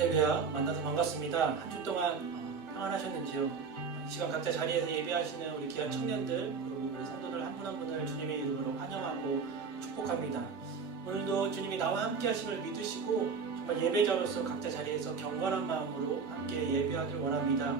할렐루야, 만나서 반갑습니다. 한 주 동안 평안하셨는지요? 이 시간 각자 자리에서 예배하시는 우리 귀한 청년들 그리고 우리 성도들 한 분 한 분을 주님의 이름으로 환영하고 축복합니다. 오늘도 주님이 나와 함께 하심을 믿으시고 정말 예배자로서 각자 자리에서 경건한 마음으로 함께 예배하길 원합니다.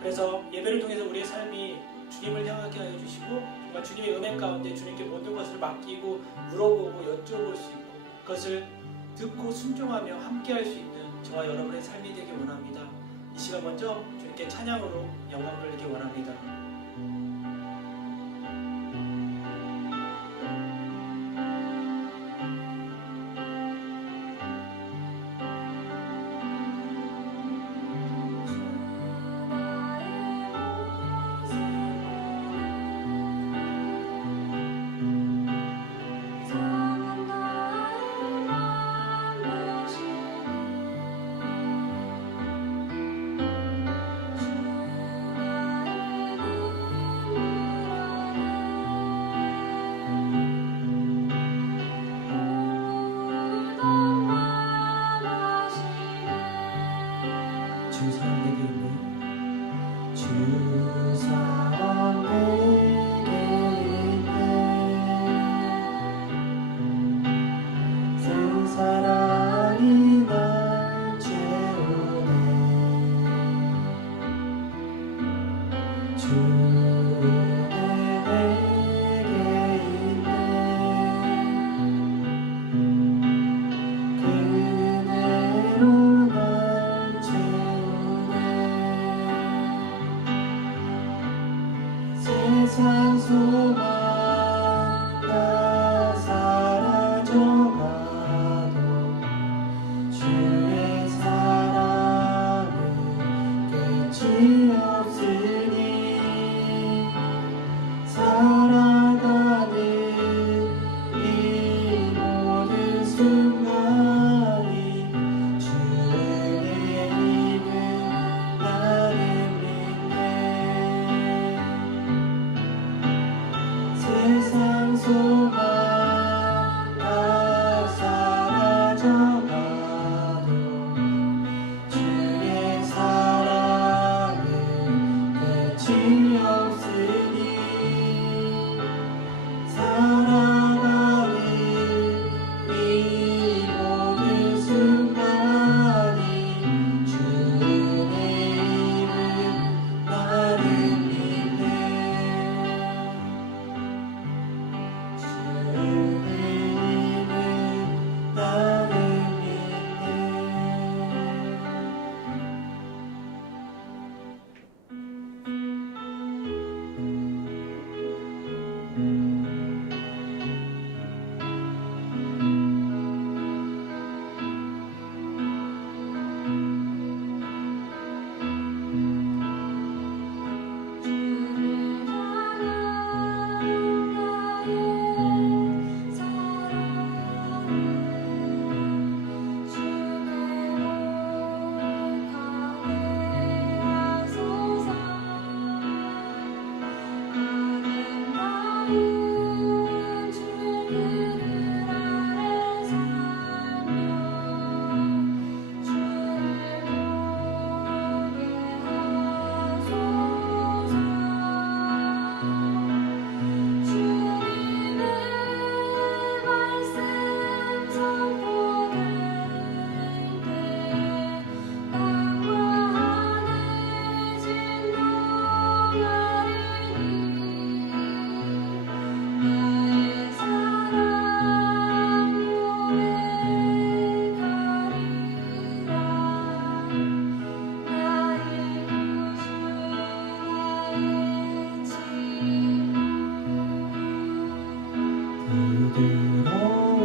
그래서 예배를 통해서 우리의 삶이 주님을 향하게 하여 주시고 정말 주님의 은혜 가운데 주님께 모든 것을 맡기고 물어보고 여쭤볼 수 있고 그것을 듣고 순종하며 함께 할 수 있는 저와 여러분의 삶이 되길 원합니다. 이 시간 먼저 주님께 찬양으로 영광 돌리기 원합니다. 주 사랑 내게 있네. 주 사랑 내게 있네. 그 사랑이 날 채우네. 주 은혜 내게 있네. 그 은혜로 날 채우네. 세상 소망 다 사라져가도 주의 사랑은 끝이 없으니 살아가는 이 모든 순간이 주의 힘은 나를 믿네. 세상 소망 다 사라져가도 주의 사랑은 끝이 없으니 살아가는 이 모든 순간이 주의 힘은 나를 믿네. 주의 힘은 나를 믿네.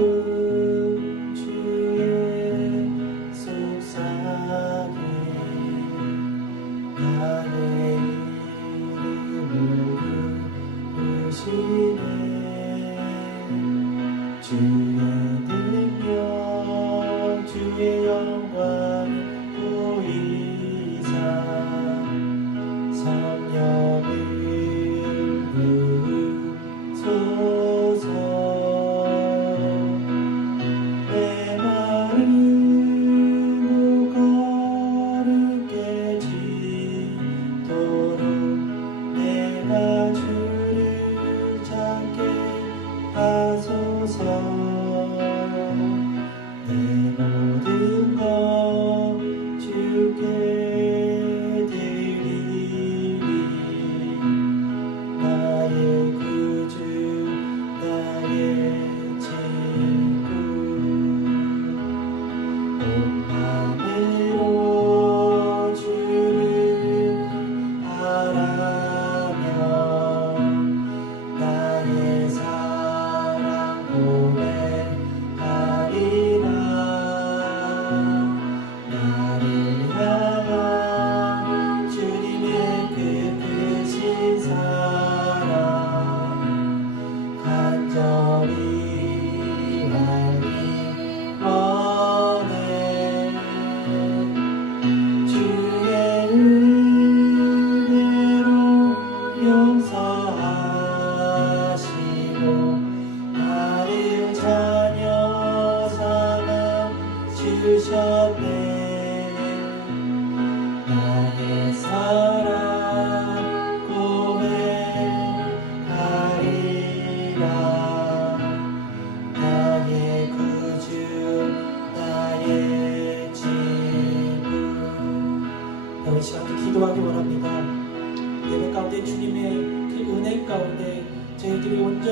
부드러운 주의 속삭임 나의 이름을 부르시네. 주의 능력 주의 영광 보이사 성령을 부으소서. 내 마음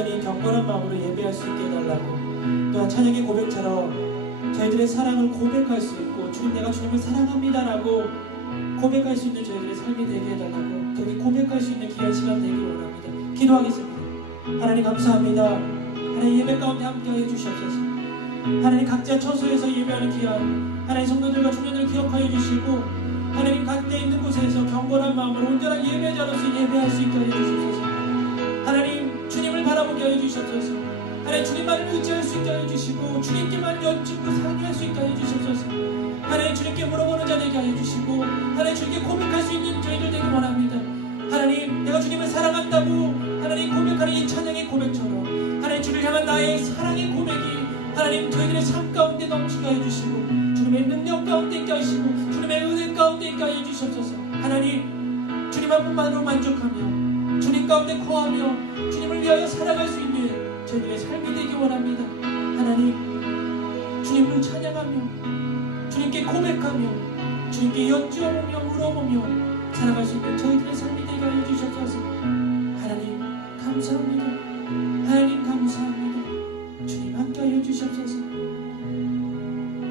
온전히 경건한 마음으로 예배할 수 있게 해달라고, 또한 찬양의 고백처럼 저희들의 사랑을 고백할 수 있고 주님 내가 주님을 사랑합니다라고 고백할 수 있는 저희들의 삶이 되게 해달라고, 그렇게 고백할 수 있는 귀한 시간 되길 원합니다. 기도하겠습니다. 하나님 감사합니다. 하나님 예배 가운데 함께해 주시옵소서. 하나님 각자 처소에서 예배하는 귀한 하나님 성도들과 청년들을 기억하여 주시고, 하나님 각자 있는 곳에서 경건한 마음으로 온전한 예배자로서 예배할 수 있게 하여 주시옵소서. 하나님 주님을 바라보게 하여 주시옵소서. 하나님 주님만을 의지할 수 있게 하여 주시고, 주님께만 여쭙고 상의할 수 있게 하여 주시옵소서. 하나님 주님께 물어보는 자 되게 하여 주시고, 하나님 주님께 고백할 수 있는 저희들 되길 원합니다. 하나님 내가 주님을 사랑한다고 하나님 고백하는 이 찬양의 고백처럼 하나님 주를 향한 나의 사랑의 고백이 하나님 저희들의 삶 가운데 넘치게 하여 주시고, 주님의 능력 가운데 있게 하시고, 주님의 은혜 가운데 있게 하여 주시옵소서. 하나님 주님 한 분만으로 만족하며 주님 가운데 거하며 주님을 위하여 살아갈 수 있는 저희들의 삶이 되기 원합니다. 하나님 주님을 찬양하며 주님께 고백하며 주님께 여쭈어보며 물어보며 살아갈 수 있는 저희들의 삶이 되게 하여 주시옵소서. 하나님 감사합니다. 하나님 감사합니다. 주님 함께 하여 주시옵소서.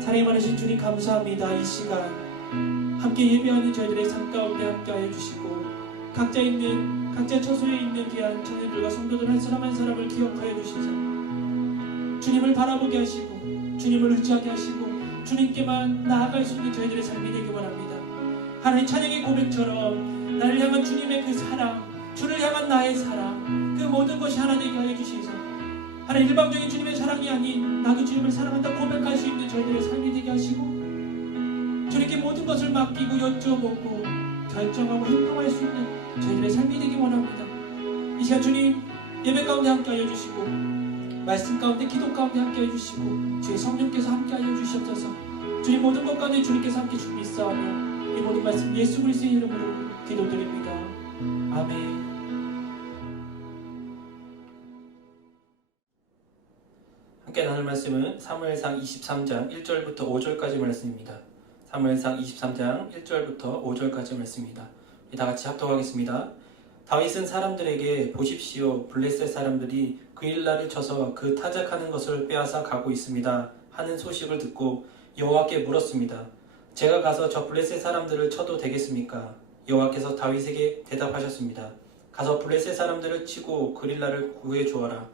사랑이 많으신 주님 감사합니다. 이 시간 함께 예배하는 저희들의 삶 가운데 함께 하여 주시고, 각자 처소에 있는 귀한 청년들과 성도들 한 사람 한 사람을 기억하여 주시사 주님을 바라보게 하시고 주님을 의지하게 하시고 주님께만 나아갈 수 있는 저희들의 삶이 되기 원합니다. 하나님 찬양의 고백처럼 나를 향한 주님의 그 사랑, 주를 향한 나의 사랑, 그 모든 것이 하나 되게 하여 주시사 하나님 일방적인 주님의 사랑이 아닌 나도 주님을 사랑한다 고백할 수 있는 저희들의 삶이 되게 하시고, 주님께 모든 것을 맡기고 여쭤보고 결정하고 행동할 수 있는 저희들의 삶이 되기 원합니다. 이 시간 주님 예배 가운데 함께 하여 주시고, 말씀 가운데 기도 가운데 함께 하여 주시고, 주의 성령께서 함께 하여 주시옵소서. 주님 모든 것 가운데 주님께서 함께 주님 믿사오며 이 모든 말씀 예수 그리스도의 이름으로 기도드립니다. 아멘. 함께 나눌 말씀은 사무엘상 23장 1절부터 5절까지 말씀입니다. 사무엘상 23장 1절부터 5절까지 말씀입니다. 다 같이 합독하겠습니다. 다윗은 사람들에게 보십시오, 블레셋 사람들이 그일라를 쳐서 그 타작하는 것을 빼앗아 가고 있습니다 하는 소식을 듣고 여호와께 물었습니다. 제가 가서 저 블레셋 사람들을 쳐도 되겠습니까? 여호와께서 다윗에게 대답하셨습니다. 가서 블레셋 사람들을 치고 그릴라를 구해 주어라.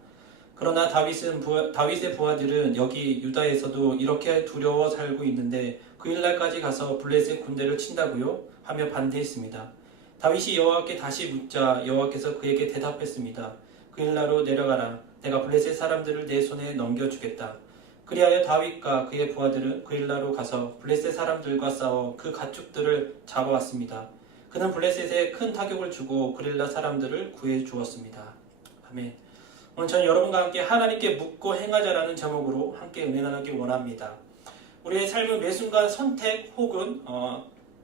그러나 다윗의 부하들은 여기 유다에서도 이렇게 두려워 살고 있는데 그일라까지 가서 블레셋 군대를 친다고요? 하며 반대했습니다. 다윗이 여호와께 다시 묻자 여호와께서 그에게 대답했습니다. 그일라로 내려가라. 내가 블레셋 사람들을 내 손에 넘겨주겠다. 그리하여 다윗과 그의 부하들은 그일라로 가서 블레셋 사람들과 싸워 그 가축들을 잡아왔습니다. 그는 블레셋에 큰 타격을 주고 그릴라 사람들을 구해 주었습니다. 아멘. 오늘 저는 여러분과 함께 하나님께 묻고 행하자라는 제목으로 함께 은혜 나누기 원합니다. 우리의 삶은 매 순간 선택 혹은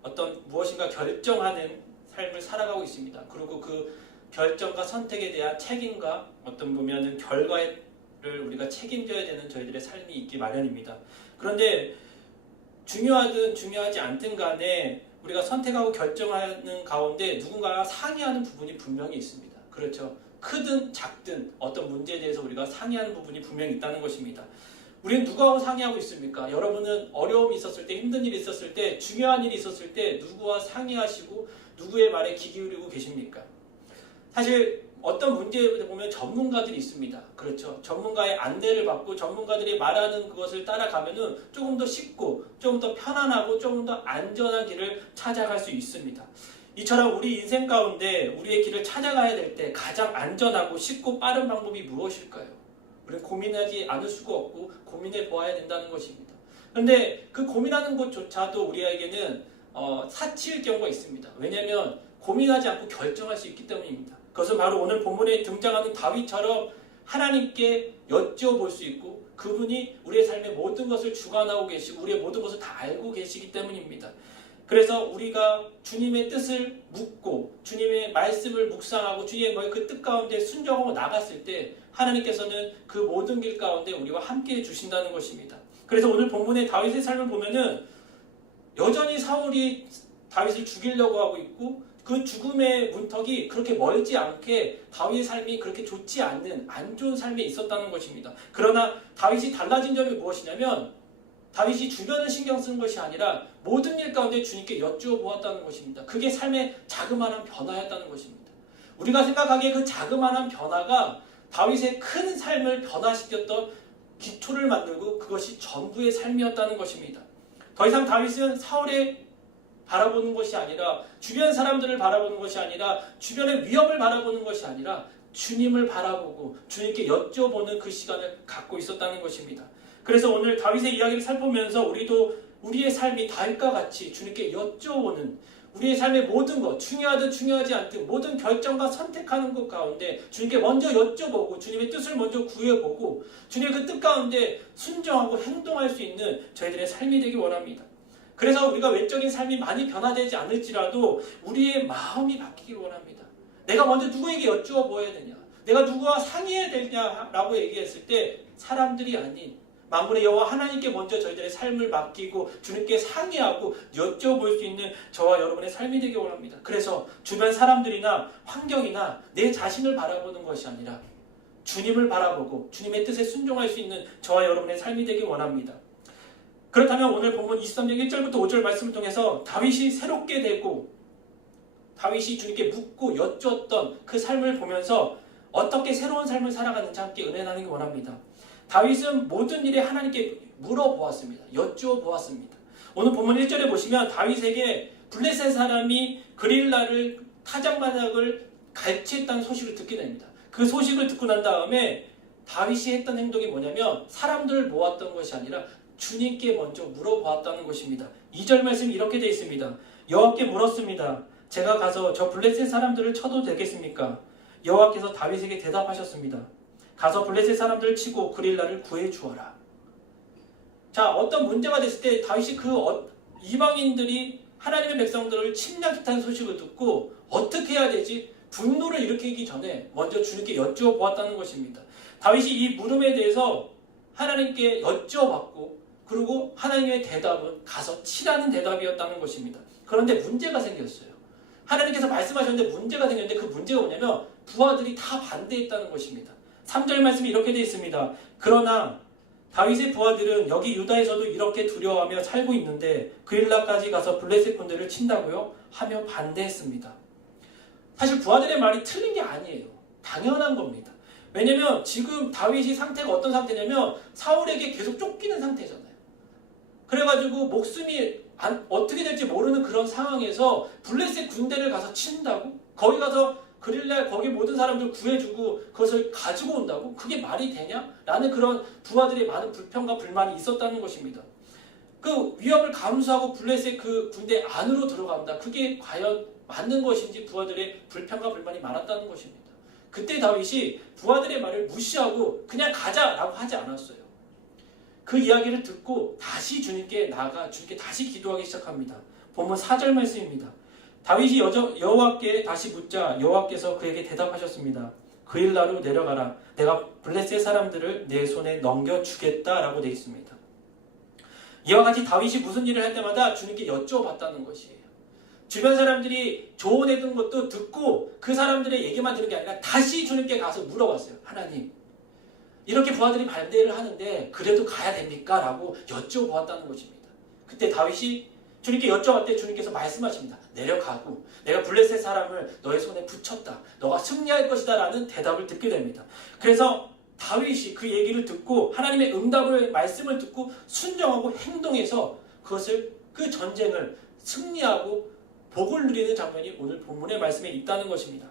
어떤 무엇인가 결정하는 삶을 살아가고 있습니다. 그리고 그 결정과 선택에 대한 책임과 어떤 보면은 결과를 우리가 책임져야 되는 저희들의 삶이 있기 마련입니다. 그런데 중요하든 중요하지 않든 간에 우리가 선택하고 결정하는 가운데 누군가와 상의하는 부분이 분명히 있습니다. 그렇죠. 크든 작든 어떤 문제에 대해서 우리가 상의하는 부분이 분명히 있다는 것입니다. 우리는 누구하고 상의하고 있습니까? 여러분은 어려움이 있었을 때, 힘든 일이 있었을 때, 중요한 일이 있었을 때 누구와 상의하시고 누구의 말에 귀 기울이고 계십니까? 사실 어떤 문제에 보면 전문가들이 있습니다. 그렇죠. 전문가의 안내를 받고 전문가들이 말하는 그것을 따라가면은 조금 더 쉽고 조금 더 편안하고 조금 더 안전한 길을 찾아갈 수 있습니다. 이처럼 우리 인생 가운데 우리의 길을 찾아가야 될 때 가장 안전하고 쉽고 빠른 방법이 무엇일까요? 우리는 고민하지 않을 수가 없고 고민해 보아야 된다는 것입니다. 그런데 그 고민하는 것조차도 우리에게는 사치일 경우가 있습니다. 왜냐하면 고민하지 않고 결정할 수 있기 때문입니다. 그것은 바로 오늘 본문에 등장하는 다윗처럼 하나님께 여쭤볼 수 있고 그분이 우리의 삶의 모든 것을 주관하고 계시고 우리의 모든 것을 다 알고 계시기 때문입니다. 그래서 우리가 주님의 뜻을 묻고 주님의 말씀을 묵상하고 주님의 그 뜻 가운데 순종하고 나갔을 때 하나님께서는 그 모든 길 가운데 우리와 함께 해주신다는 것입니다. 그래서 오늘 본문의 다윗의 삶을 보면은 여전히 사울이 다윗을 죽이려고 하고 있고 그 죽음의 문턱이 그렇게 멀지 않게 다윗의 삶이 그렇게 좋지 않는 안 좋은 삶에 있었다는 것입니다. 그러나 다윗이 달라진 점이 무엇이냐면 다윗이 주변을 신경 쓴 것이 아니라 모든 일 가운데 주님께 여쭈어 보았다는 것입니다. 그게 삶의 자그마한 변화였다는 것입니다. 우리가 생각하기에 그 자그마한 변화가 다윗의 큰 삶을 변화시켰던 기초를 만들고 그것이 전부의 삶이었다는 것입니다. 더 이상 다윗은 사울의 바라보는 것이 아니라 주변 사람들을 바라보는 것이 아니라 주변의 위협을 바라보는 것이 아니라 주님을 바라보고 주님께 여쭤보는 그 시간을 갖고 있었다는 것입니다. 그래서 오늘 다윗의 이야기를 살펴보면서 우리도 우리의 삶이 다윗과 같이 주님께 여쭤보는 우리의 삶의 모든 것, 중요하든 중요하지 않든 모든 결정과 선택하는 것 가운데 주님께 먼저 여쭤보고 주님의 뜻을 먼저 구해보고 주님의 그 뜻 가운데 순종하고 행동할 수 있는 저희들의 삶이 되기 원합니다. 그래서 우리가 외적인 삶이 많이 변화되지 않을지라도 우리의 마음이 바뀌길 원합니다. 내가 먼저 누구에게 여쭈어 보아야 되냐? 내가 누구와 상의해야 되냐라고 얘기했을 때 사람들이 아닌 만군의 여호와 하나님께 먼저 저희들의 삶을 맡기고 주님께 상의하고 여쭤볼 수 있는 저와 여러분의 삶이 되기 원합니다. 그래서 주변 사람들이나 환경이나 내 자신을 바라보는 것이 아니라 주님을 바라보고 주님의 뜻에 순종할 수 있는 저와 여러분의 삶이 되기 원합니다. 그렇다면 오늘 본문 23장 1절부터 5절 말씀을 통해서 다윗이 새롭게 되고 다윗이 주님께 묻고 여쭈었던 그 삶을 보면서 어떻게 새로운 삶을 살아가는지 함께 은혜 나누기 원합니다. 다윗은 모든 일에 하나님께 물어보았습니다. 여쭈어 보았습니다. 오늘 본문 1절에 보시면 다윗에게 블레셋 사람이 그릴라를 타작마작을 갈취했다는 소식을 듣게 됩니다. 그 소식을 듣고 난 다음에 다윗이 했던 행동이 뭐냐면 사람들을 모았던 것이 아니라 주님께 먼저 물어보았다는 것입니다. 2절 말씀이 이렇게 되어 있습니다. 여호와께 물었습니다. 제가 가서 저 블레셋 사람들을 쳐도 되겠습니까? 여호와께서 다윗에게 대답하셨습니다. 가서 블레셋 사람들을 치고 그릴라를 구해 주어라. 자, 어떤 문제가 됐을 때 다윗이 이방인들이 하나님의 백성들을 침략했다는 소식을 듣고 어떻게 해야 되지? 분노를 일으키기 전에 먼저 주님께 여쭈어 보았다는 것입니다. 다윗이 이 물음에 대해서 하나님께 여쭈어봤고 그리고 하나님의 대답은 가서 치라는 대답이었다는 것입니다. 그런데 문제가 생겼어요. 하나님께서 말씀하셨는데 문제가 생겼는데 그 문제가 뭐냐면 부하들이 다 반대했다는 것입니다. 3절 말씀이 이렇게 되어 있습니다. 그러나 다윗의 부하들은 여기 유다에서도 이렇게 두려워하며 살고 있는데 그릴라까지 가서 블레셋 군대를 친다고요? 하며 반대했습니다. 사실 부하들의 말이 틀린 게 아니에요. 당연한 겁니다. 왜냐면 지금 다윗이 상태가 어떤 상태냐면 사울에게 계속 쫓기는 상태잖아요. 그래가지고 목숨이 어떻게 될지 모르는 그런 상황에서 블레셋 군대를 가서 친다고? 거기 가서 그릴라 거기 모든 사람들 구해주고 그것을 가지고 온다고? 그게 말이 되냐? 라는 그런 부하들의 많은 불평과 불만이 있었다는 것입니다. 그 위협을 감수하고 블레셋 그 군대 안으로 들어간다. 그게 과연 맞는 것인지 부하들의 불평과 불만이 많았다는 것입니다. 그때 다윗이 부하들의 말을 무시하고 그냥 가자라고 하지 않았어요. 그 이야기를 듣고 다시 주님께 나아가 주님께 다시 기도하기 시작합니다. 본문 4절 말씀입니다. 다윗이 여호와께 다시 묻자 여호와께서 그에게 대답하셨습니다. 그릴라로 내려가라. 내가 블레셋 사람들을 내 손에 넘겨주겠다라고 되어 있습니다. 이와 같이 다윗이 무슨 일을 할 때마다 주님께 여쭤봤다는 것이에요. 주변 사람들이 조언해둔 것도 듣고 그 사람들의 얘기만 듣는 게 아니라 다시 주님께 가서 물어봤어요. 하나님, 이렇게 부하들이 반대를 하는데 그래도 가야 됩니까? 라고 여쭤보았다는 것입니다. 그때 다윗이 주님께 여쭤봤을 주님께서 말씀하십니다. 내려가고 내가 블레셋 사람을 너의 손에 붙였다. 너가 승리할 것이다 라는 대답을 듣게 됩니다. 그래서 다윗이 그 얘기를 듣고 하나님의 응답을 말씀을 듣고 순종하고 행동해서 그 전쟁을 승리하고 복을 누리는 장면이 오늘 본문의 말씀에 있다는 것입니다.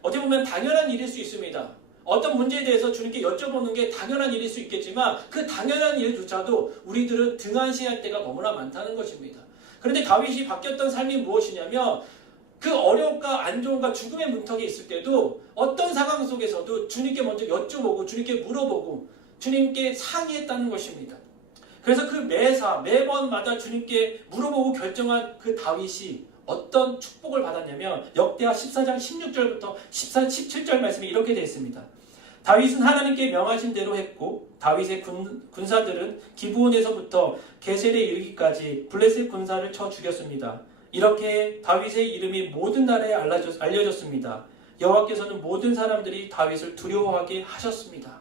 어떻게 보면 당연한 일일 수 있습니다. 어떤 문제에 대해서 주님께 여쭤보는 게 당연한 일일 수 있겠지만 그 당연한 일조차도 우리들은 등한시할 때가 너무나 많다는 것입니다. 그런데 다윗이 바뀌었던 삶이 무엇이냐면 그 어려움과 안 좋음과 죽음의 문턱에 있을 때도 어떤 상황 속에서도 주님께 먼저 여쭤보고 주님께 물어보고 주님께 상의했다는 것입니다. 그래서 그 매번마다 주님께 물어보고 결정한 그 다윗이 어떤 축복을 받았냐면 역대하 14장 16절부터 17절 말씀이 이렇게 되어 있습니다. 다윗은 하나님께 명하신 대로 했고 다윗의 군사들은 기브온에서부터 게셀에 이르기까지 블레셋 군사를 쳐 죽였습니다. 이렇게 다윗의 이름이 모든 나라에 알려졌습니다. 여호와께서는 모든 사람들이 다윗을 두려워하게 하셨습니다.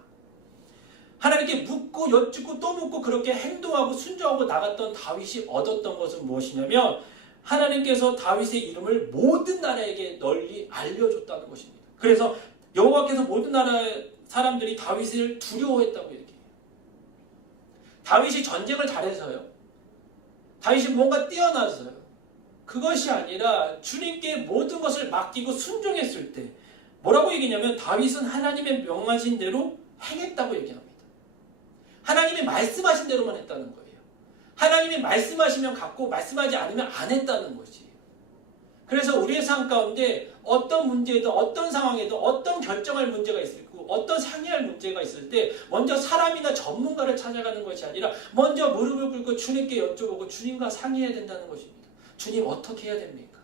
하나님께 묻고 여쭙고 또 묻고 그렇게 행동하고 순종하고 나갔던 다윗이 얻었던 것은 무엇이냐면 하나님께서 다윗의 이름을 모든 나라에게 널리 알려줬다는 것입니다. 그래서 여호와께서 모든 나라 사람들이 다윗을 두려워했다고 얘기해요. 다윗이 전쟁을 잘해서요. 다윗이 뭔가 뛰어나서요. 그것이 아니라 주님께 모든 것을 맡기고 순종했을 때 뭐라고 얘기냐면 다윗은 하나님의 명하신 대로 행했다고 얘기합니다. 하나님이 말씀하신 대로만 했다는 거예요. 하나님이 말씀하시면 갖고 말씀하지 않으면 안 했다는 것이에요. 그래서 우리의 삶 가운데 어떤 문제든 어떤 상황에든 어떤 결정할 문제가 있을 거고 어떤 상의할 문제가 있을 때 먼저 사람이나 전문가를 찾아가는 것이 아니라 먼저 무릎을 꿇고 주님께 여쭤보고 주님과 상의해야 된다는 것입니다. 주님 어떻게 해야 됩니까?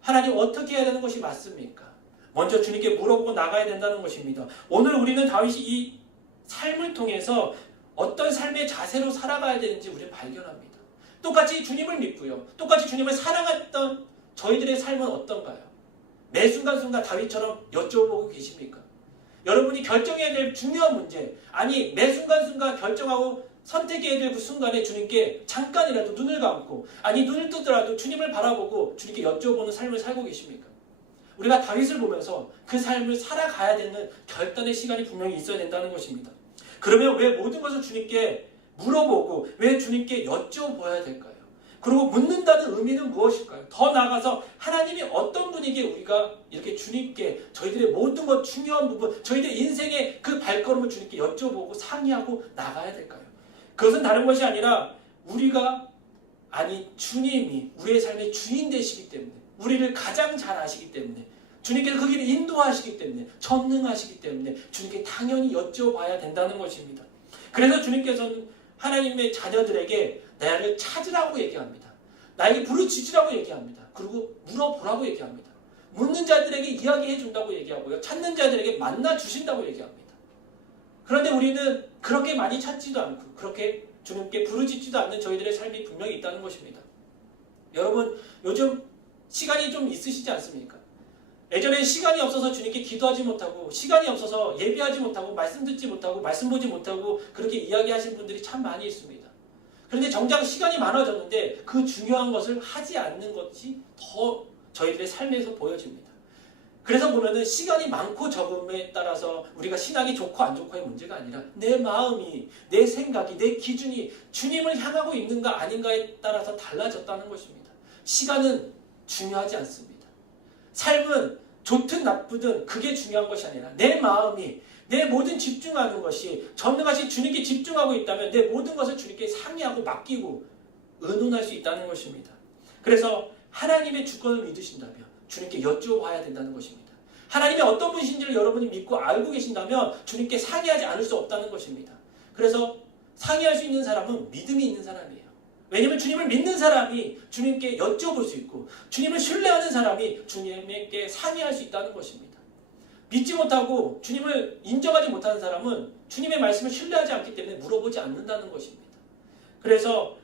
하나님 어떻게 해야 되는 것이 맞습니까? 먼저 주님께 물어보고 나가야 된다는 것입니다. 오늘 우리는 다윗이 이 삶을 통해서 어떤 삶의 자세로 살아가야 되는지 우리는 발견합니다. 똑같이 주님을 믿고요. 똑같이 주님을 사랑했던 저희들의 삶은 어떤가요? 매 순간순간 다윗처럼 여쭤보고 계십니까? 여러분이 결정해야 될 중요한 문제, 아니 매 순간순간 결정하고 선택해야 될 그 순간에 주님께 잠깐이라도 눈을 감고, 아니 눈을 뜨더라도 주님을 바라보고 주님께 여쭤보는 삶을 살고 계십니까? 우리가 다윗을 보면서 그 삶을 살아가야 되는 결단의 시간이 분명히 있어야 된다는 것입니다. 그러면 왜 모든 것을 주님께 물어보고 왜 주님께 여쭤봐야 될까요? 그리고 묻는다는 의미는 무엇일까요? 더 나아가서 하나님이 어떤 분이기에 우리가 이렇게 주님께 저희들의 모든 것 중요한 부분, 저희들 인생의 그 발걸음을 주님께 여쭤보고 상의하고 나가야 될까요? 그것은 다른 것이 아니라 우리가, 아니 주님이 우리의 삶의 주인 되시기 때문에, 우리를 가장 잘 아시기 때문에, 주님께서 그 길을 인도하시기 때문에, 전능하시기 때문에 주님께 당연히 여쭤봐야 된다는 것입니다. 그래서 주님께서는 하나님의 자녀들에게 나를 찾으라고 얘기합니다. 나에게 부르짖으라고 얘기합니다. 그리고 물어보라고 얘기합니다. 묻는 자들에게 이야기해 준다고 얘기하고요. 찾는 자들에게 만나 주신다고 얘기합니다. 그런데 우리는 그렇게 많이 찾지도 않고 그렇게 주님께 부르짖지도 않는 저희들의 삶이 분명히 있다는 것입니다. 여러분, 요즘 시간이 좀 있으시지 않습니까? 예전에 시간이 없어서 주님께 기도하지 못하고, 시간이 없어서 예배하지 못하고, 말씀 듣지 못하고, 말씀 보지 못하고 그렇게 이야기하신 분들이 참 많이 있습니다. 그런데 정작 시간이 많아졌는데 그 중요한 것을 하지 않는 것이 더 저희들의 삶에서 보여집니다. 그래서 보면은 시간이 많고 적음에 따라서 우리가 신앙이 좋고 안 좋고의 문제가 아니라 내 마음이, 내 생각이, 내 기준이 주님을 향하고 있는가 아닌가에 따라서 달라졌다는 것입니다. 시간은 중요하지 않습니다. 삶은 좋든 나쁘든 그게 중요한 것이 아니라 내 마음이, 내 모든 집중하는 것이 전능하신 주님께 집중하고 있다면 내 모든 것을 주님께 상의하고 맡기고 의논할 수 있다는 것입니다. 그래서 하나님의 주권을 믿으신다면 주님께 여쭤봐야 된다는 것입니다. 하나님이 어떤 분이신지를 여러분이 믿고 알고 계신다면 주님께 상의하지 않을 수 없다는 것입니다. 그래서 상의할 수 있는 사람은 믿음이 있는 사람이에요. 왜냐하면 주님을 믿는 사람이 주님께 여쭤볼 수 있고 주님을 신뢰하는 사람이 주님께 상의할 수 있다는 것입니다. 믿지 못하고 주님을 인정하지 못하는 사람은 주님의 말씀을 신뢰하지 않기 때문에 물어보지 않는다는 것입니다. 그래서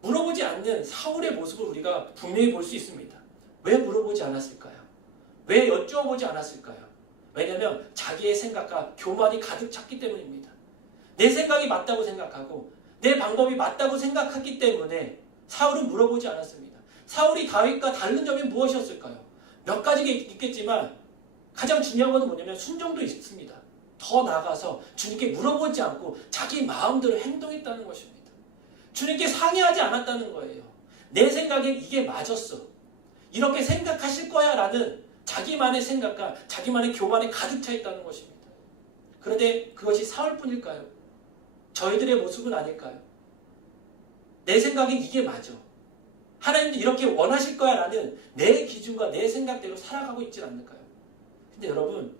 물어보지 않는 사울의 모습을 우리가 분명히 볼 수 있습니다. 왜 물어보지 않았을까요? 왜 여쭈어보지 않았을까요? 왜냐하면 자기의 생각과 교만이 가득 찼기 때문입니다. 내 생각이 맞다고 생각하고 내 방법이 맞다고 생각했기 때문에 사울은 물어보지 않았습니다. 사울이 다윗과 다른 점이 무엇이었을까요? 몇 가지가 있겠지만 가장 중요한 것은 뭐냐면 순종도 있습니다. 더 나아가서 주님께 물어보지 않고 자기 마음대로 행동했다는 것입니다. 주님께 상의하지 않았다는 거예요. 내 생각엔 이게 맞았어. 이렇게 생각하실 거야 라는 자기만의 생각과 자기만의 교만에 가득 차 있다는 것입니다. 그런데 그것이 사울뿐일까요? 저희들의 모습은 아닐까요? 내 생각엔 이게 맞아. 하나님도 이렇게 원하실 거야 라는 내 기준과 내 생각대로 살아가고 있지 않을까요? 근데 여러분,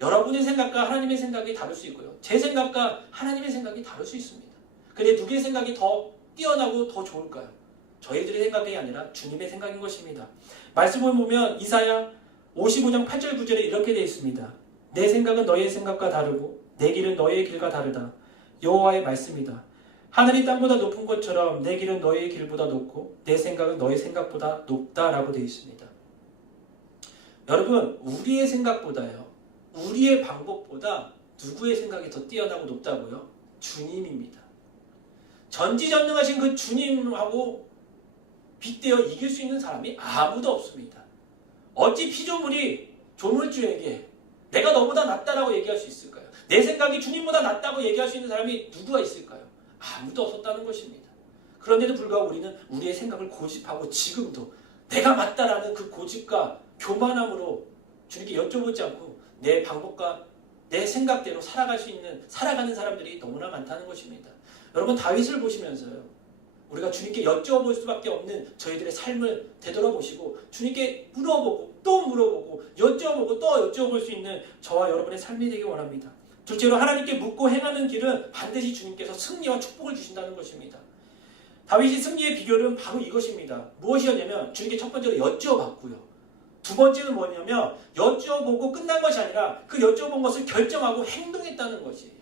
여러분의 생각과 하나님의 생각이 다를 수 있고요. 제 생각과 하나님의 생각이 다를 수 있습니다. 근데 누구의 생각이 더 뛰어나고 더 좋을까요? 저희들의 생각이 아니라 주님의 생각인 것입니다. 말씀을 보면 이사야 55장 8절 9절에 이렇게 되어 있습니다. 내 생각은 너의 생각과 다르고 내 길은 너의 길과 다르다. 여호와의 말씀이다. 하늘이 땅보다 높은 것처럼 내 길은 너희의 길보다 높고 내 생각은 너희 생각보다 높다라고 되어 있습니다. 여러분, 우리의 생각보다요, 우리의 방법보다 누구의 생각이 더 뛰어나고 높다고요? 주님입니다. 전지전능하신 그 주님하고 빗대어 이길 수 있는 사람이 아무도 없습니다. 어찌 피조물이 조물주에게 내가 너보다 낫다라고 얘기할 수 있을까요? 내 생각이 주님보다 낫다고 얘기할 수 있는 사람이 누구가 있을까요? 아무도 없었다는 것입니다. 그런데도 불구하고 우리는 우리의 생각을 고집하고 지금도 내가 맞다라는 그 고집과 교만함으로 주님께 여쭤보지 않고 내 방법과 내 생각대로 살아가는 사람들이 너무나 많다는 것입니다. 여러분, 다윗을 보시면서요, 우리가 주님께 여쭤볼 수밖에 없는 저희들의 삶을 되돌아보시고 주님께 물어보고 또 물어보고 여쭤보고 또 여쭤볼 수 있는 저와 여러분의 삶이 되길 원합니다. 둘째로, 하나님께 묻고 행하는 길은 반드시 주님께서 승리와 축복을 주신다는 것입니다. 다윗이 승리의 비결은 바로 이것입니다. 무엇이었냐면 주님께 첫 번째로 여쭤봤고요. 두 번째는 뭐냐면 여쭤보고 끝난 것이 아니라 그 여쭤본 것을 결정하고 행동했다는 것이에요.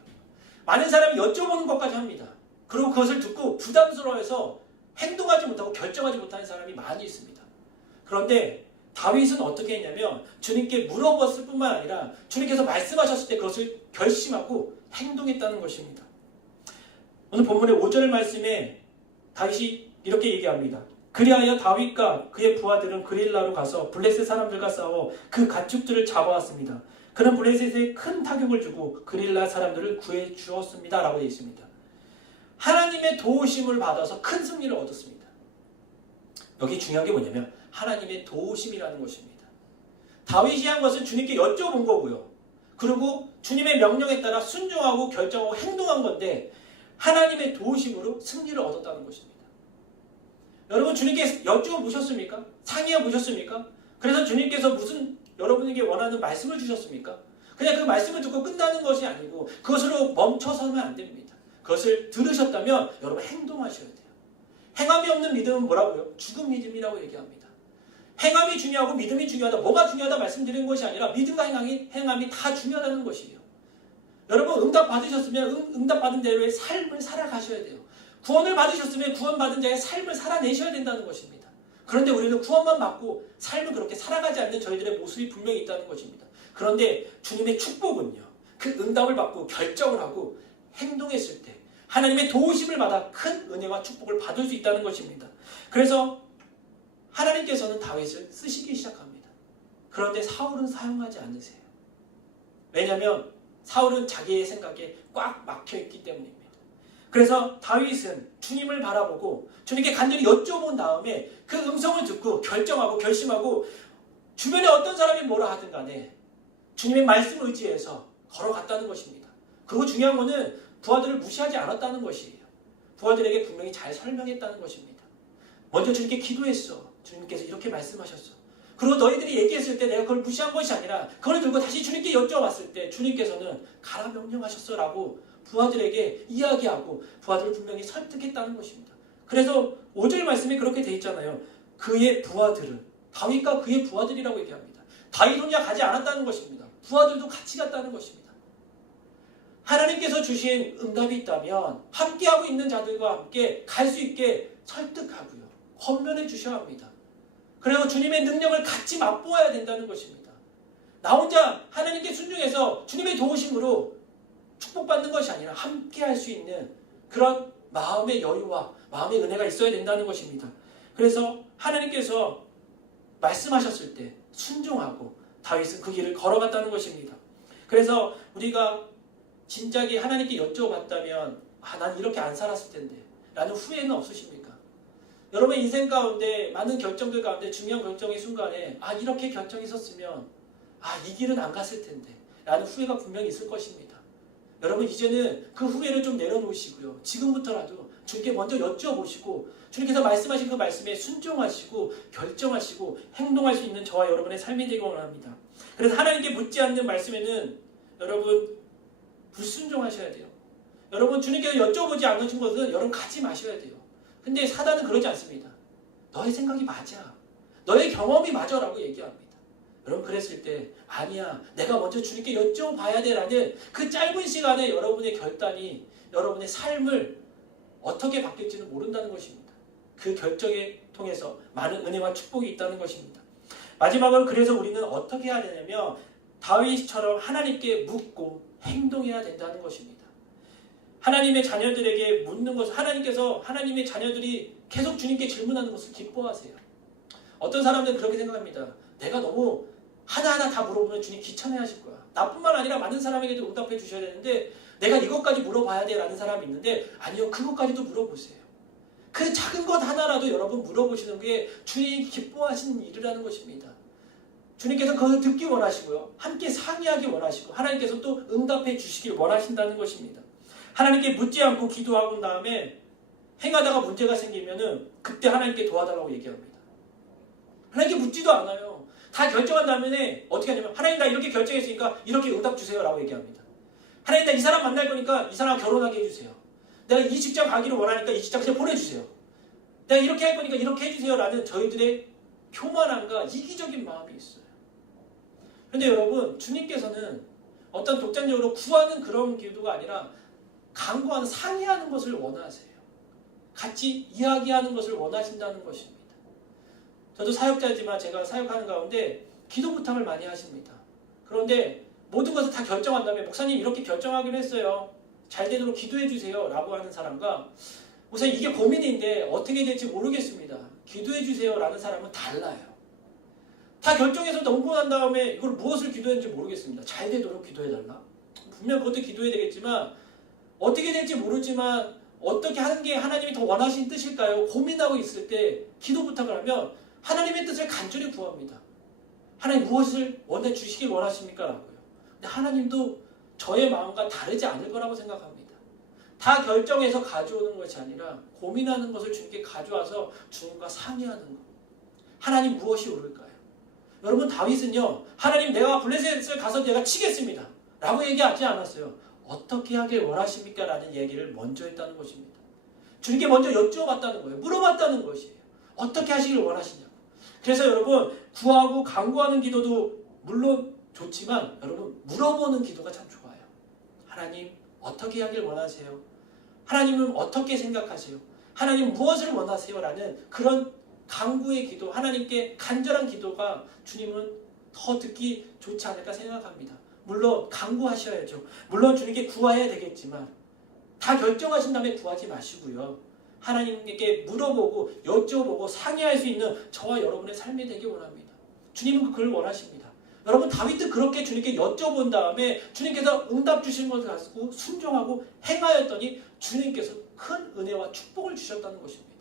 많은 사람이 여쭤보는 것까지 합니다. 그리고 그것을 듣고 부담스러워해서 행동하지 못하고 결정하지 못하는 사람이 많이 있습니다. 그런데 다윗은 어떻게 했냐면 주님께 물어봤을 뿐만 아니라 주님께서 말씀하셨을 때 그것을 결심하고 행동했다는 것입니다. 오늘 본문의 5절 말씀에 다윗이 이렇게 얘기합니다. 그리하여 다윗과 그의 부하들은 그릴라로 가서 블레셋 사람들과 싸워 그 가축들을 잡아왔습니다. 그는 블레셋에 큰 타격을 주고 그릴라 사람들을 구해 주었습니다. 라고 되어 있습니다. 하나님의 도우심을 받아서 큰 승리를 얻었습니다. 여기 중요한 게 뭐냐면 하나님의 도우심이라는 것입니다. 다윗이 한 것은 주님께 여쭤본 거고요. 그리고 주님의 명령에 따라 순종하고 결정하고 행동한 건데 하나님의 도우심으로 승리를 얻었다는 것입니다. 여러분, 주님께 여쭤보셨습니까? 상의해 보셨습니까? 그래서 주님께서 무슨 여러분에게 원하는 말씀을 주셨습니까? 그냥 그 말씀을 듣고 끝나는 것이 아니고 그것으로 멈춰서는 안 됩니다. 그것을 들으셨다면 여러분 행동하셔야 돼요. 행함이 없는 믿음은 뭐라고요? 죽은 믿음이라고 얘기합니다. 행함이 중요하고 믿음이 중요하다. 뭐가 중요하다 말씀드리는 것이 아니라 믿음과 행함이 다 중요하다는 것이에요. 여러분, 응답 받으셨으면 응답 받은 대로의 삶을 살아가셔야 돼요. 구원을 받으셨으면 구원받은 자의 삶을 살아내셔야 된다는 것입니다. 그런데 우리는 구원만 받고 삶을 그렇게 살아가지 않는 저희들의 모습이 분명히 있다는 것입니다. 그런데 주님의 축복은요, 그 응답을 받고 결정을 하고 행동했을 때 하나님의 도우심을 받아 큰 은혜와 축복을 받을 수 있다는 것입니다. 그래서 하나님께서는 다윗을 쓰시기 시작합니다. 그런데 사울은 사용하지 않으세요. 왜냐하면 사울은 자기의 생각에 꽉 막혀있기 때문입니다. 그래서 다윗은 주님을 바라보고 주님께 간절히 여쭤본 다음에 그 음성을 듣고 결정하고 결심하고 주변에 어떤 사람이 뭐라 하든 간에 주님의 말씀을 의지해서 걸어갔다는 것입니다. 그리고 중요한 것은 부하들을 무시하지 않았다는 것이에요. 부하들에게 분명히 잘 설명했다는 것입니다. 먼저 주님께 기도했어. 주님께서 이렇게 말씀하셨어. 그리고 너희들이 얘기했을 때 내가 그걸 무시한 것이 아니라 그걸 들고 다시 주님께 여쭤봤을 때 주님께서는 가라 명령하셨어 라고 부하들에게 이야기하고 부하들을 분명히 설득했다는 것입니다. 그래서 5절 말씀에 그렇게 돼 있잖아요. 그의 부하들은 다윗과 그의 부하들이라고 얘기합니다. 다윗 혼자 가지 않았다는 것입니다. 부하들도 같이 갔다는 것입니다. 하나님께서 주신 응답이 있다면 함께하고 있는 자들과 함께 갈 수 있게 설득하고요. 권면해 주셔야 합니다. 그리고 주님의 능력을 같이 맛보아야 된다는 것입니다. 나 혼자 하나님께 순종해서 주님의 도우심으로 축복받는 것이 아니라 함께 할 수 있는 그런 마음의 여유와 마음의 은혜가 있어야 된다는 것입니다. 그래서 하나님께서 말씀하셨을 때 순종하고 다윗은 그 길을 걸어갔다는 것입니다. 그래서 우리가 진작에 하나님께 여쭤봤다면 난 이렇게 안 살았을 텐데 라는 후회는 없으십니까? 여러분의 인생 가운데 많은 결정들 가운데 중요한 결정의 순간에 이렇게 결정했었으면 이 길은 안 갔을 텐데 라는 후회가 분명히 있을 것입니다. 여러분, 이제는 그 후회를 좀 내려놓으시고요. 지금부터라도 주님께 먼저 여쭤보시고 주님께서 말씀하신 그 말씀에 순종하시고 결정하시고 행동할 수 있는 저와 여러분의 삶이 되기 원합니다. 그래서 하나님께 묻지 않는 말씀에는 여러분 불순종하셔야 돼요. 여러분, 주님께서 여쭤보지 않으신 것은 여러분 가지 마셔야 돼요. 근데 사단은 그러지 않습니다. 너의 생각이 맞아. 너의 경험이 맞아라고 얘기합니다. 여러분, 그랬을 때 아니야, 내가 먼저 주님께 여쭤봐야 돼라는 그 짧은 시간에 여러분의 결단이 여러분의 삶을 어떻게 바뀔지는 모른다는 것입니다. 그 결정에 통해서 많은 은혜와 축복이 있다는 것입니다. 마지막으로 그래서 우리는 어떻게 해야 되냐면 다윗처럼 하나님께 묻고 행동해야 된다는 것입니다. 하나님의 자녀들에게 묻는 것을 하나님께서 하나님의 자녀들이 계속 주님께 질문하는 것을 기뻐하세요. 어떤 사람들은 그렇게 생각합니다. 내가 너무 하나하나 다 물어보면 주님 귀찮아하실 거야. 나뿐만 아니라 많은 사람에게도 응답해 주셔야 되는데 내가 이것까지 물어봐야 돼 라는 사람이 있는데 아니요, 그것까지도 물어보세요. 그 작은 것 하나라도 여러분 물어보시는 게 주님이 기뻐하시는 일이라는 것입니다. 주님께서 그걸 듣기 원하시고요. 함께 상의하기 원하시고 하나님께서 또 응답해 주시길 원하신다는 것입니다. 하나님께 묻지 않고 기도하고 난 다음에 행하다가 문제가 생기면은 그때 하나님께 도와달라고 얘기합니다. 하나님께 묻지도 않아요. 다 결정한 다음에 어떻게 하냐면 하나님 나 이렇게 결정했으니까 이렇게 응답 주세요 라고 얘기합니다. 하나님 나 이 사람 만날 거니까 이 사람 결혼하게 해주세요. 내가 이 직장 가기를 원하니까 이 직장 그냥 보내주세요. 내가 이렇게 할 거니까 이렇게 해주세요 라는 저희들의 교만함과 이기적인 마음이 있어요. 그런데 여러분 주님께서는 어떤 독단적으로 구하는 그런 기도가 아니라 간구하는 상의하는 것을 원하세요. 같이 이야기하는 것을 원하신다는 것입니다. 저도 사역자지만 제가 사역하는 가운데 기도 부탁을 많이 하십니다. 그런데 모든 것을 다 결정한 다음에 목사님 이렇게 결정하기로 했어요. 잘 되도록 기도해 주세요 라고 하는 사람과 목사님 이게 고민인데 어떻게 될지 모르겠습니다. 기도해 주세요 라는 사람은 달라요. 다 결정해서 넘어간 다음에 이걸 무엇을 기도했는지 모르겠습니다. 잘 되도록 기도해달라. 분명 그것도 기도해야 되겠지만 어떻게 될지 모르지만 어떻게 하는 게 하나님이 더 원하신 뜻일까요? 고민하고 있을 때 기도 부탁을 하면 하나님의 뜻을 간절히 구합니다. 하나님 무엇을 원해 주시길 원하십니까? 라고요. 근데 하나님도 저의 마음과 다르지 않을 거라고 생각합니다. 다 결정해서 가져오는 것이 아니라 고민하는 것을 주님께 가져와서 주님과 상의하는 것. 하나님 무엇이 옳을까요? 여러분 다윗은요. 하나님 내가 블레셋을 가서 내가 치겠습니다. 라고 얘기하지 않았어요. 어떻게 하길 원하십니까? 라는 얘기를 먼저 했다는 것입니다. 주님께 먼저 여쭤봤다는 거예요. 물어봤다는 것이에요. 어떻게 하시길 원하시냐고. 그래서 여러분 구하고 간구하는 기도도 물론 좋지만 여러분 물어보는 기도가 참 좋아요. 하나님 어떻게 하길 원하세요? 하나님은 어떻게 생각하세요? 하나님 무엇을 원하세요? 라는 그런 간구의 기도, 하나님께 간절한 기도가 주님은 더 듣기 좋지 않을까 생각합니다. 물론 간구하셔야죠. 물론 주님께 구해야 되겠지만 다 결정하신 다음에 구하지 마시고요. 하나님께 물어보고 여쭤보고 상의할 수 있는 저와 여러분의 삶이 되길 원합니다. 주님은 그걸 원하십니다. 여러분 다윗도 그렇게 주님께 여쭤본 다음에 주님께서 응답 주신 것을 가지고 순종하고 행하였더니 주님께서 큰 은혜와 축복을 주셨다는 것입니다.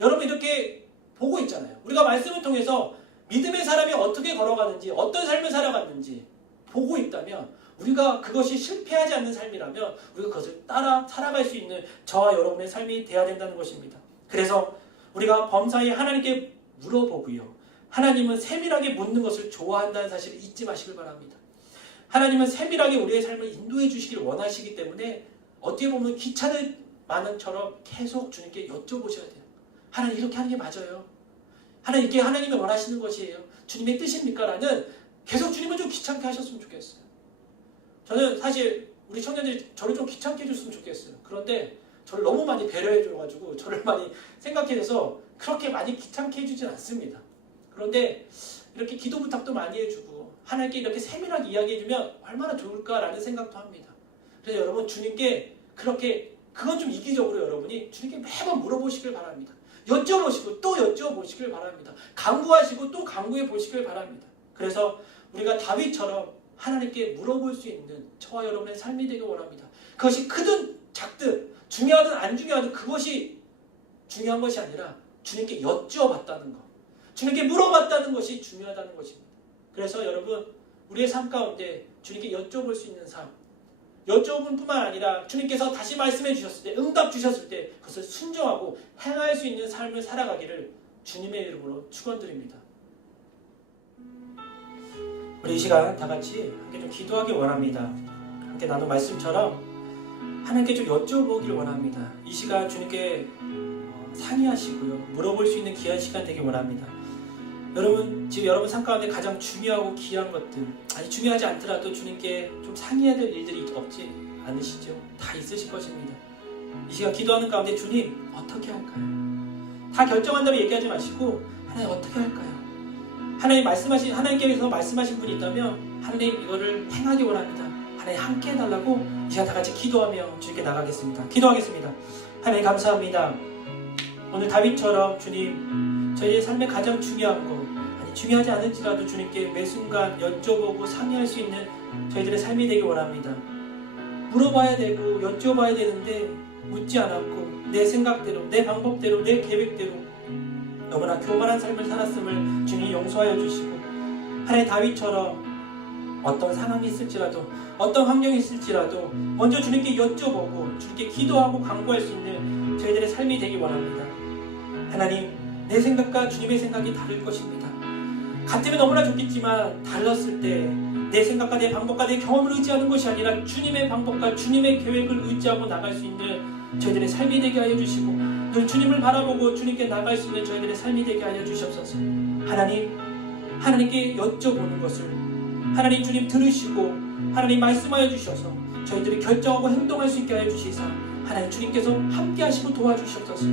여러분 이렇게 보고 있잖아요. 우리가 말씀을 통해서 믿음의 사람이 어떻게 걸어가는지 어떤 삶을 살아갔는지 보고 있다면 우리가 그것이 실패하지 않는 삶이라면 우리가 그것을 따라 살아갈 수 있는 저와 여러분의 삶이 되어야 된다는 것입니다. 그래서 우리가 범사에 하나님께 물어보고요. 하나님은 세밀하게 묻는 것을 좋아한다는 사실을 잊지 마시길 바랍니다. 하나님은 세밀하게 우리의 삶을 인도해 주시길 원하시기 때문에 어떻게 보면 귀찮은 만원처럼 계속 주님께 여쭤보셔야 돼요. 하나님 이렇게 하는 게 맞아요. 하나님 이게 하나님이 원하시는 것이에요. 주님의 뜻입니까? 라는 계속 주님을 좀 귀찮게 하셨으면 좋겠어요. 저는 사실 우리 청년들이 저를 좀 귀찮게 해줬으면 좋겠어요. 그런데 저를 너무 많이 배려해줘가지고 저를 많이 생각해줘서 그렇게 많이 귀찮게 해주진 않습니다. 그런데 이렇게 기도 부탁도 많이 해주고 하나님께 이렇게 세밀하게 이야기해주면 얼마나 좋을까라는 생각도 합니다. 그래서 여러분 주님께 그렇게 그건 좀 이기적으로 여러분이 주님께 매번 물어보시길 바랍니다. 여쭤보시고 또 여쭤보시길 바랍니다. 간구하시고 또 간구해 보시길 바랍니다. 그래서 우리가 다윗처럼 하나님께 물어볼 수 있는 저와 여러분의 삶이 되길 원합니다. 그것이 크든 작든 중요하든 안 중요하든 그것이 중요한 것이 아니라 주님께 여쭤봤다는 것, 주님께 물어봤다는 것이 중요하다는 것입니다. 그래서 여러분 우리의 삶 가운데 주님께 여쭤볼 수 있는 삶, 여쭤볼 뿐만 아니라 주님께서 다시 말씀해 주셨을 때, 응답 주셨을 때 그것을 순종하고 행할 수 있는 삶을 살아가기를 주님의 이름으로 축원드립니다. 우리 이 시간 다 같이 함께 좀 기도하기 원합니다. 함께 나눈 말씀처럼 하나님께 좀 여쭤보기를 원합니다. 이 시간 주님께 상의하시고요. 물어볼 수 있는 귀한 시간 되길 원합니다. 여러분 지금 여러분 삶 가운데 가장 중요하고 귀한 것들, 아니 중요하지 않더라도 주님께 좀 상의해야 될 일들이 없지 않으시죠? 다 있으실 것입니다. 이 시간 기도하는 가운데 주님 어떻게 할까요? 다 결정한다고 얘기하지 마시고 하나님 어떻게 할까요? 하나님께서 말씀하신 분이 있다면 하나님 이거를 행하기 원합니다. 하나님 함께 해달라고 이 시간 다 같이 기도하며 주님께 나가겠습니다. 기도하겠습니다. 하나님 감사합니다. 오늘 다윗처럼 주님 저희의 삶에 가장 중요한 거 중요하지 않을지라도 주님께 매 순간 여쭤보고 상의할 수 있는 저희들의 삶이 되기 원합니다. 물어봐야 되고 여쭤봐야 되는데 묻지 않았고 내 생각대로 내 방법대로 내 계획대로 너무나 교만한 삶을 살았음을 주님이 용서하여 주시고 하나님 다윗처럼 어떤 상황이 있을지라도 어떤 환경이 있을지라도 먼저 주님께 여쭤보고 주님께 기도하고 간구할 수 있는 저희들의 삶이 되기 원합니다. 하나님 내 생각과 주님의 생각이 다를 것입니다. 같으면 너무나 좋겠지만 달랐을 때 내 생각과 내 방법과 내 경험을 의지하는 것이 아니라 주님의 방법과 주님의 계획을 의지하고 나갈 수 있는 저희들의 삶이 되게 하여 주시고 늘 주님을 바라보고 주님께 나갈 수 있는 저희들의 삶이 되게 하여 주시옵소서. 하나님께 여쭤보는 것을 하나님 주님 들으시고 하나님 말씀하여 주셔서 저희들이 결정하고 행동할 수 있게 하여 주시사 하나님 주님께서 함께 하시고 도와주시옵소서.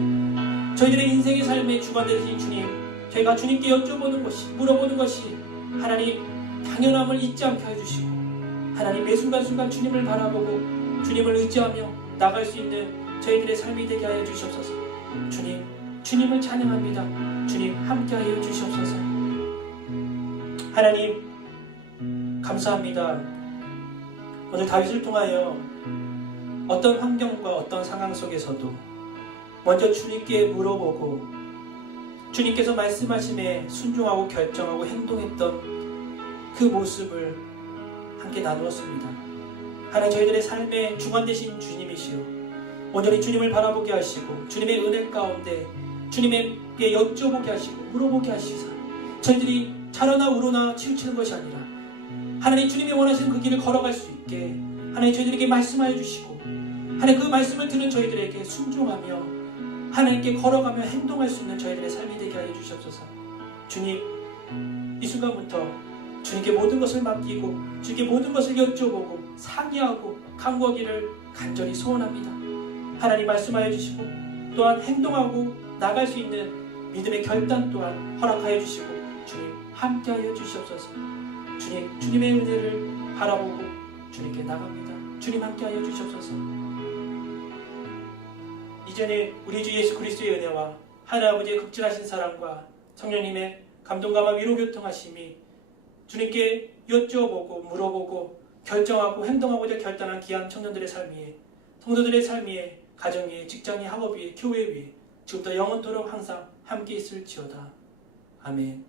저희들의 인생의 삶의 주관 되신 주님, 저희가 주님께 여쭤보는 것이 물어보는 것이 하나님 당연함을 잊지 않게 해주시고 하나님 매 순간순간 주님을 바라보고 주님을 의지하며 나갈 수 있는 저희들의 삶이 되게 하여 주시옵소서. 주님을 찬양합니다. 주님 함께하여 주시옵소서. 하나님 감사합니다. 오늘 다윗을 통하여 어떤 환경과 어떤 상황 속에서도 먼저 주님께 물어보고 주님께서 말씀하심에 순종하고 결정하고 행동했던 그 모습을 함께 나누었습니다. 하나님 저희들의 삶의 주관 되신 주님이시오 온전히 주님을 바라보게 하시고 주님의 은혜 가운데 주님에게 여쭤보게 하시고 물어보게 하시사 저희들이 자라나 우러나 치우치는 것이 아니라 하나님 주님이 원하시는 그 길을 걸어갈 수 있게 하나님 저희들에게 말씀하여 주시고 하나님 그 말씀을 듣는 저희들에게 순종하며 하나님께 걸어가며 행동할 수 있는 저희들의 삶이 되게 하여 주시옵소서. 주님 이 순간부터 주님께 모든 것을 맡기고 주님께 모든 것을 여쭤보고 상의하고 간구하기를 간절히 소원합니다. 하나님 말씀하여 주시고 또한 행동하고 나갈 수 있는 믿음의 결단 또한 허락하여 주시고 주님 함께하여 주시옵소서. 주님의 은혜를 바라보고 주님께 나갑니다. 주님 함께하여 주시옵소서. 이제는 우리 주 예수 그리스도의 은혜와 하나님 아버지의 극진하신 사랑과 성령님의 감동과 위로 교통하심이 주님께 여쭤보고 물어보고 결정하고 행동하고자 결단한 귀한 청년들의 삶 위에 성도들의 삶 위에 가정 위에 직장 위에 학업 위에 교회 위에 지금부터 영원토록 항상 함께 있을지어다. 아멘.